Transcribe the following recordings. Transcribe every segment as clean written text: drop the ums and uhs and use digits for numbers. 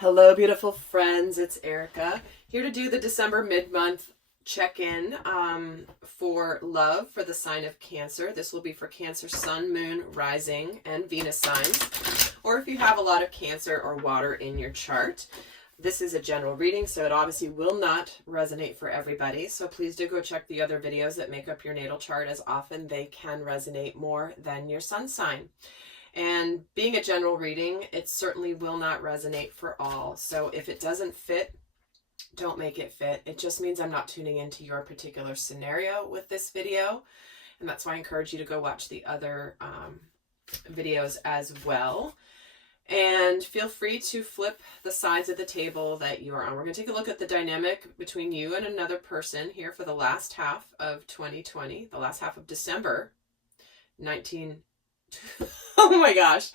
Hello, beautiful friends. It's Erika here to do the December mid-month check-in for love for the sign of Cancer. This will be for Cancer, Sun, Moon, Rising, and Venus signs, or if you have a lot of Cancer or water in your chart. This is a general reading, so it obviously will not resonate for everybody. So please do go check the other videos that make up your natal chart, as often they can resonate more than your sun sign. And being a general reading, it certainly will not resonate for all. So if it doesn't fit, don't make it fit. It just means I'm not tuning into your particular scenario with this video. And that's why I encourage you to go watch the other videos as well. And feel free to flip the sides of the table that you are on. We're going to take a look at the dynamic between you and another person here for the last half of 2020, the last half of December 19... Oh my gosh.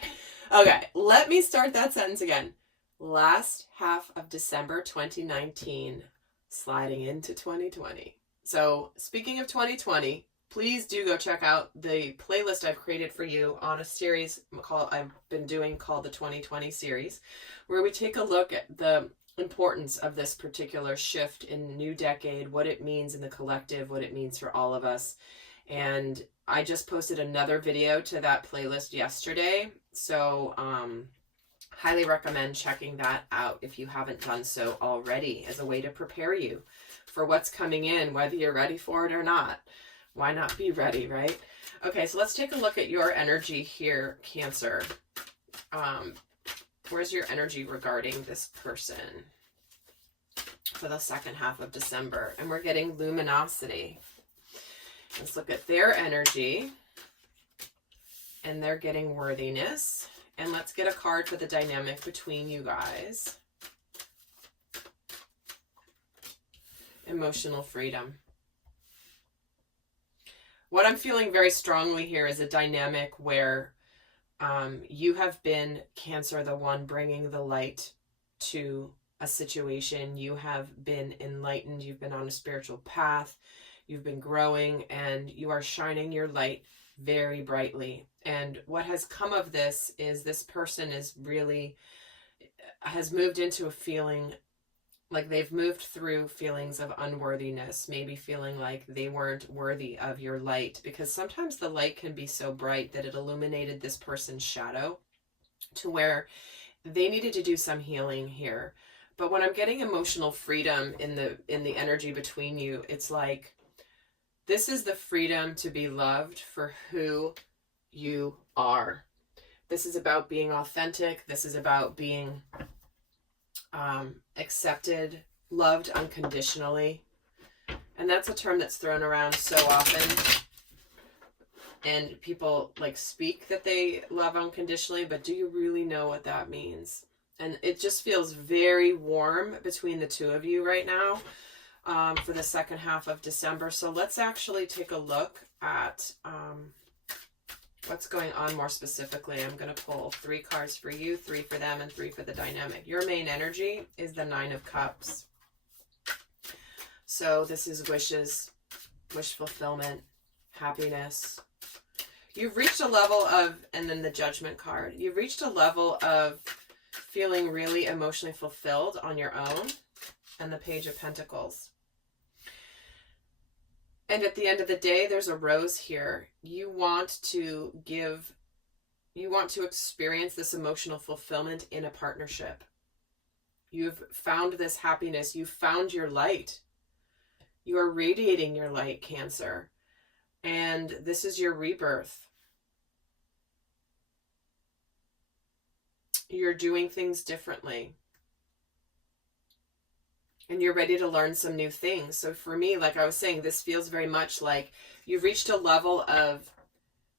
Okay, let me start that sentence again. Last half of December 2019, sliding into 2020. So speaking of 2020, please do go check out the playlist I've created for you on a series I've been doing called the 2020 series, where we take a look at the importance of this particular shift in the new decade, what it means in the collective, what it means for all of us. And I just posted another video to that playlist yesterday, so highly recommend checking that out if you haven't done so already, as a way to prepare you for what's coming in, whether you're ready for it or not. Why not be ready, right? Okay, so let's take a look at your energy here, Cancer. Where's your energy regarding this person for the second half of December? And we're getting luminosity. Let's look at their energy, and they're getting worthiness. And let's get a card for the dynamic between you guys. Emotional freedom. What I'm feeling very strongly here is a dynamic where you have been, Cancer, the one bringing the light to a situation. You have been enlightened. You've been on a spiritual path. You've been growing, and you are shining your light very brightly. And what has come of this is this person has moved into a feeling like they've moved through feelings of unworthiness, maybe feeling like they weren't worthy of your light, because sometimes the light can be so bright that it illuminated this person's shadow to where they needed to do some healing here. But when I'm getting emotional freedom in the energy between you, it's like, this is the freedom to be loved for who you are. This is about being authentic. This is about being accepted, loved unconditionally. And that's a term that's thrown around so often. And people speak that they love unconditionally, but do you really know what that means? And it just feels very warm between the two of you right now. For the second half of December. So let's actually take a look at what's going on more specifically. I'm going to pull 3 cards for you, 3 for them, and 3 for the dynamic. Your main energy is the 9 of Cups. So this is wishes, wish fulfillment, happiness. You've reached a level of, and then the Judgment card, you've reached a level of feeling really emotionally fulfilled on your own, and the Page of Pentacles. And at the end of the day, there's a rose here. You want to experience this emotional fulfillment in a partnership. You've found this happiness. You've found your light. You are radiating your light, Cancer. And this is your rebirth. You're doing things differently. And you're ready to learn some new things. So for me, like I was saying, this feels very much like you've reached a level of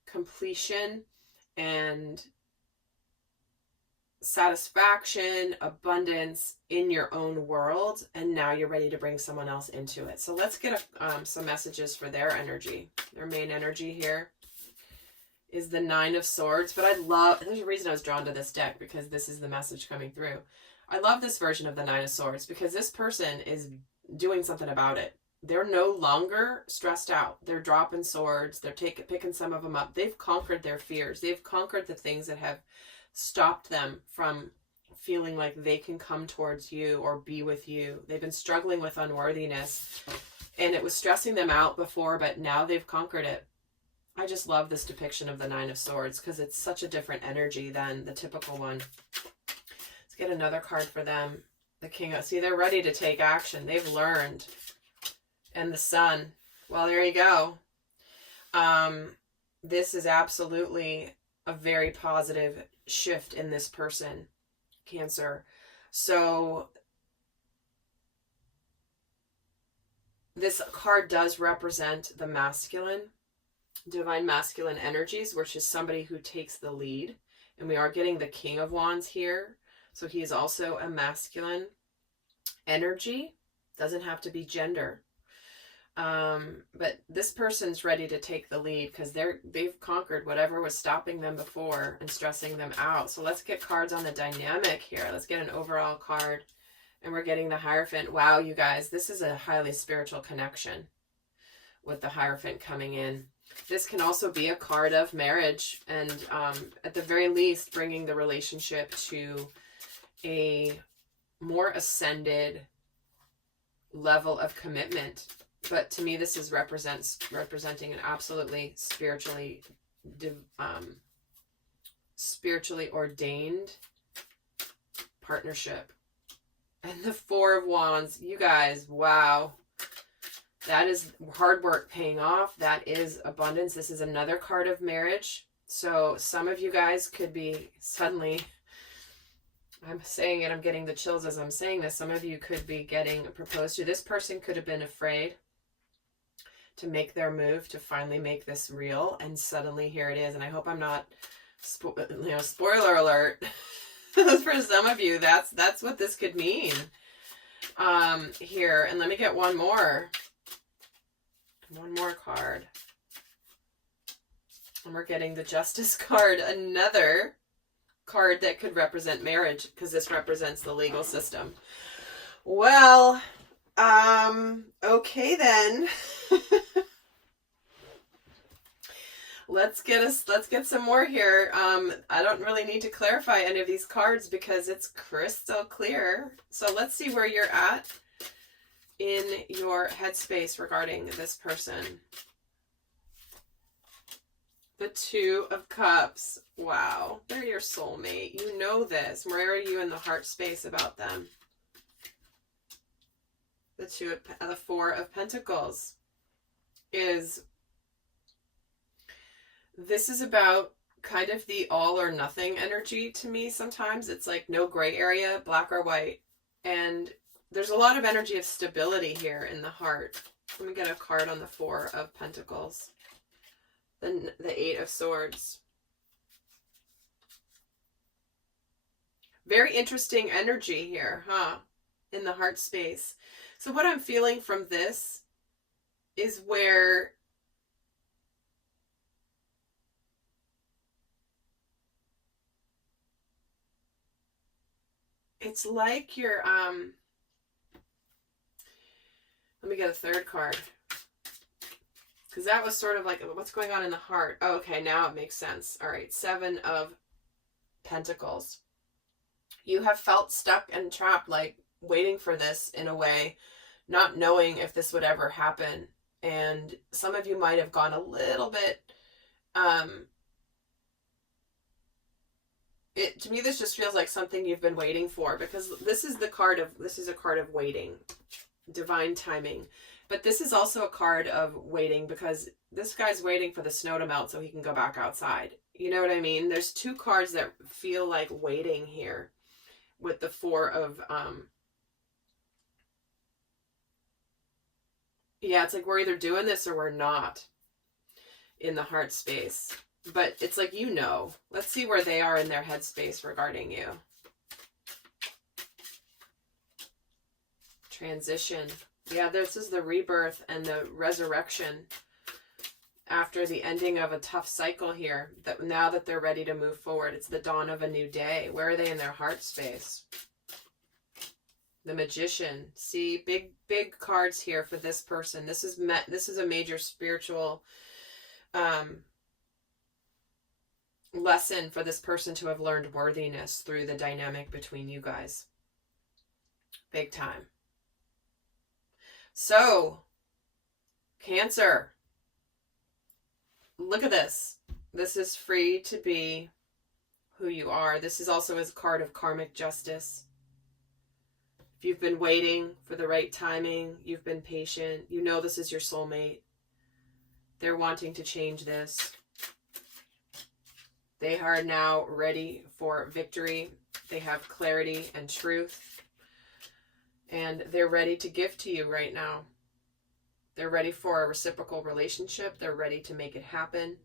completion and satisfaction, abundance in your own world. And now you're ready to bring someone else into it. So let's get some messages for their energy. Their main energy here is the 9 of Swords. But there's a reason I was drawn to this deck, because this is the message coming through. I love this version of the 9 of Swords because this person is doing something about it. They're no longer stressed out. They're dropping swords. They're picking some of them up. They've conquered their fears. They've conquered the things that have stopped them from feeling like they can come towards you or be with you. They've been struggling with unworthiness, and it was stressing them out before, but now they've conquered it. I just love this depiction of the Nine of Swords because it's such a different energy than the typical one. Let's get another card for them. The King of... See, they're ready to take action. They've learned. And the Sun. Well, there you go. This is absolutely a very positive shift in this person, Cancer. So this card does represent the masculine, divine masculine energies, which is somebody who takes the lead. And we are getting the King of Wands here. So he is also a masculine energy. Doesn't have to be gender. But this person's ready to take the lead because they've conquered whatever was stopping them before and stressing them out. So let's get cards on the dynamic here. Let's get an overall card. And we're getting the Hierophant. Wow, you guys, this is a highly spiritual connection with the Hierophant coming in. This can also be a card of marriage and at the very least bringing the relationship to a more ascended level of commitment. But to me, this is representing an absolutely spiritually ordained partnership. And the Four of Wands, you guys, wow. That is hard work paying off. That is abundance. This is another card of marriage. So some of you guys could be suddenly, I'm saying it, I'm getting the chills as I'm saying this. Some of you could be getting proposed to. This person could have been afraid to make their move, to finally make this real. And suddenly here it is. And I hope I'm not, spoiler alert. For some of you, that's what this could mean here. And let me get one more card. And we're getting the Justice card, another card that could represent marriage because this represents the legal system. Well, okay then. Let's get some more here. I don't really need to clarify any of these cards because it's crystal clear. So let's see where you're at in your headspace regarding this person. The Two of Cups. Wow, they're your soulmate. You know this. Where are you in the heart space about them? The Four of Pentacles this is about kind of the all or nothing energy to me sometimes. It's like no gray area, black or white. And there's a lot of energy of stability here in the heart. Let me get a card on the Four of Pentacles. Then the Eight of Swords. Very interesting energy here, huh? In the heart space. So what I'm feeling from this is where it's like you're, let me get a third card. Because that was sort of like, what's going on in the heart? Oh, okay, now it makes sense. All right, Seven of Pentacles. You have felt stuck and trapped, like waiting for this in a way, not knowing if this would ever happen. And some of you might have gone a little bit, to me, this just feels like something you've been waiting for, because this is a card of waiting, divine timing. But this is also a card of waiting because this guy's waiting for the snow to melt so he can go back outside. You know what I mean? There's two cards that feel like waiting here with the Four of, yeah, it's like we're either doing this or we're not in the heart space. But it's like, you know, let's see where they are in their headspace regarding you. Transition. Yeah, this is the rebirth and the resurrection after the ending of a tough cycle here. That now that they're ready to move forward, it's the dawn of a new day. Where are they in their heart space? The Magician. See, big cards here for this person. This is a major spiritual lesson for this person to have learned worthiness through the dynamic between you guys. Big time. So, Cancer, look at this. This is free to be who you are. This is also a card of karmic justice. If you've been waiting for the right timing, you've been patient, you know this is your soulmate. They're wanting to change this. They are now ready for victory. They have clarity and truth. And they're ready to give to you right now. They're ready for a reciprocal relationship. They're ready to make it happen.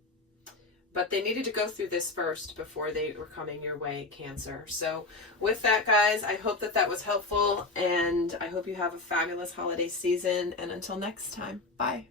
But they needed to go through this first before they were coming your way, Cancer. So with that, guys, I hope that that was helpful. And I hope you have a fabulous holiday season. And until next time, bye.